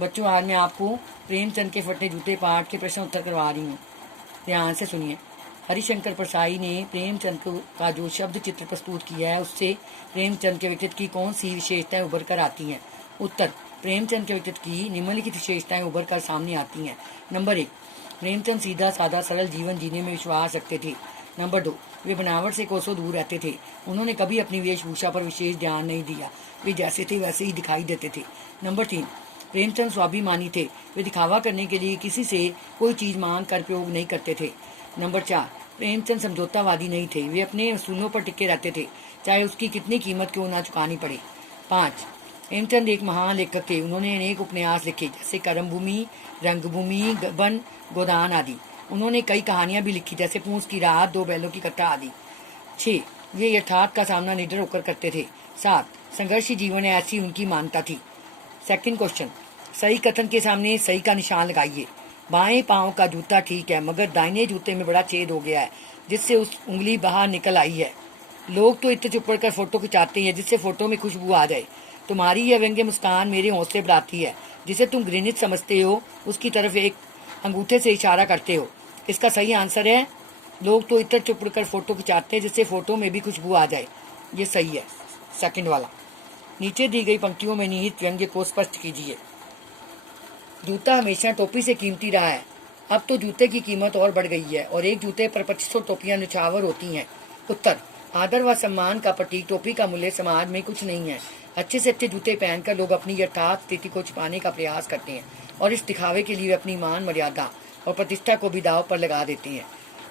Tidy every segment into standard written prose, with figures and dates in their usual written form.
बच्चों, आज मैं आपको प्रेमचंद के फटे जूते पाठ के प्रश्न उत्तर करवा रही हूँ। ध्यान से सुनिए। हरिशंकर परसाई ने प्रेमचंद का जो शब्द चित्र प्रस्तुत किया है, उससे प्रेमचंद के व्यक्तित्व की कौन सी विशेषताएं उभर कर आती हैं? उत्तर, प्रेमचंद के व्यक्तित्व की निम्नलिखित विशेषताएं उभर कर सामने आती हैं। नंबर 1, प्रेमचंद सीधा साधा सरल जीवन जीने में विश्वास रखते थे। नंबर 2, वे बनावट से कोसों दूर रहते थे। उन्होंने कभी अपनी वेशभूषा पर विशेष ध्यान नहीं दिया। वे जैसे थे वैसे ही दिखाई देते थे। नंबर 3, प्रेमचंद स्वाभिमानी थे। वे दिखावा करने के लिए किसी से कोई चीज मांग कर प्रयोग नहीं करते थे। नंबर 4, प्रेमचंद समझौतावादी नहीं थे। वे अपने असूलों पर टिके रहते थे, चाहे उसकी कितनी कीमत क्यों ना चुकानी पड़े। 5, प्रेमचंद एक महान लेखक थे। उन्होंने अनेक उपन्यास लिखे, जैसे कर्मभूमि, रंगभूमि, गबन, गोदान आदि। उन्होंने कई कहानियां भी लिखी, जैसे पूंछ की रात, दो बैलों की कथा आदि। 6, वे यथार्थ का सामना निडर होकर करते थे। 7, संघर्षी जीवन है, ऐसी उनकी मान्यता थी। सेकंड क्वेश्चन, सही कथन के सामने सही का निशान लगाइए। बाएं पांव का जूता ठीक है, मगर दाहिने जूते में बड़ा छेद हो गया है, जिससे उस उंगली बाहर निकल आई है। लोग तो इत्र चुपड़ कर फोटो खिंचाते हैं, जिससे फोटो में खुशबू आ जाए। तुम्हारी यह व्यंग्य मुस्कान मेरे हौसले बढ़ाती है। जिसे तुम घृणित समझते हो, उसकी तरफ एक अंगूठे से इशारा करते हो। इसका सही आंसर है, लोग तो इत्र चुपड़ कर फोटो खिंचाते हैं, जिससे फोटो में भी खुशबू आ जाए। ये सही है, सेकंड वाला। नीचे दी गई पंक्तियों में निहित व्यंग्य को स्पष्ट कीजिए। जूता हमेशा टोपी से कीमती रहा है। अब तो जूते की कीमत और बढ़ गई है और एक जूते पर 2500 टोपियां निछावर होती हैं। उत्तर, आदर व सम्मान का प्रतीक टोपी का मूल्य समाज में कुछ नहीं है। अच्छे से अच्छे जूते पहनकर लोग अपनी यथार्थ स्थिति को छिपाने का प्रयास करते हैं और इस दिखावे के लिए अपनी मान मर्यादा और प्रतिष्ठा को भी दांव पर लगा देते हैं।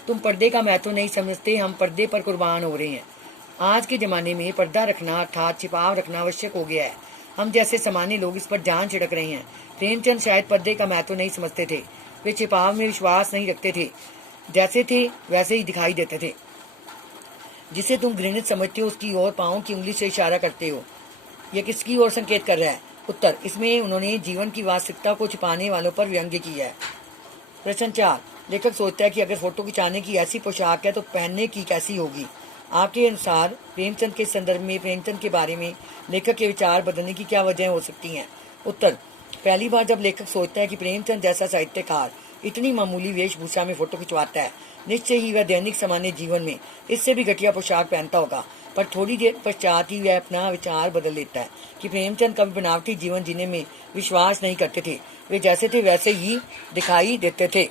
तुम पर्दे का महत्व नहीं समझते, हम पर्दे पर कुर्बान हो रहे हैं। आज के जमाने में पर्दा रखना अर्थात छिपाव रखना आवश्यक हो गया है। हम जैसे सामान्य लोग इस पर जान छिड़क रहे हैं। प्रेमचंद शायद पर्दे का महत्व नहीं समझते थे। वे छिपाव में विश्वास नहीं रखते थे, जैसे थे वैसे ही दिखाई देते थे। जिसे तुम घृणित समझते हो, उसकी ओर पांव की उंगली से इशारा करते हो। यह किसकी ओर संकेत कर रहा है? उत्तर, इसमें उन्होंने जीवन की वास्तविकता को छिपाने वालों पर व्यंग्य किया है। प्रश्न 4, लेखक सोचता है कि अगर फोटो खिंचाने की ऐसी पोशाक है तो पहनने की कैसी होगी। आपके अनुसार प्रेमचंद के संदर्भ में प्रेमचंद के बारे में लेखक के विचार बदलने की क्या वजह हो सकती हैं? उत्तर, पहली बार जब लेखक सोचता है कि प्रेमचंद जैसा साहित्यकार इतनी मामूली वेशभूषा में फोटो खिंचवाता है, निश्चय ही वह दैनिक सामान्य जीवन में इससे भी घटिया पोशाक पहनता होगा। पर थोड़ी देर पश्चात ही वह अपना विचार बदल लेता है कि प्रेमचंद कभी बनावटी जीवन जीने में विश्वास नहीं करते थे। वे जैसे थे वैसे ही दिखाई देते थे।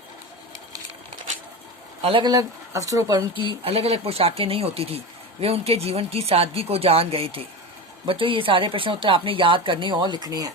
अलग अलग अवसरों पर उनकी अलग अलग पोशाकें नहीं होती थी। वे उनके जीवन की सादगी को जान गए थे। बच्चों, ये सारे प्रश्न उत्तर आपने याद करने और लिखने हैं।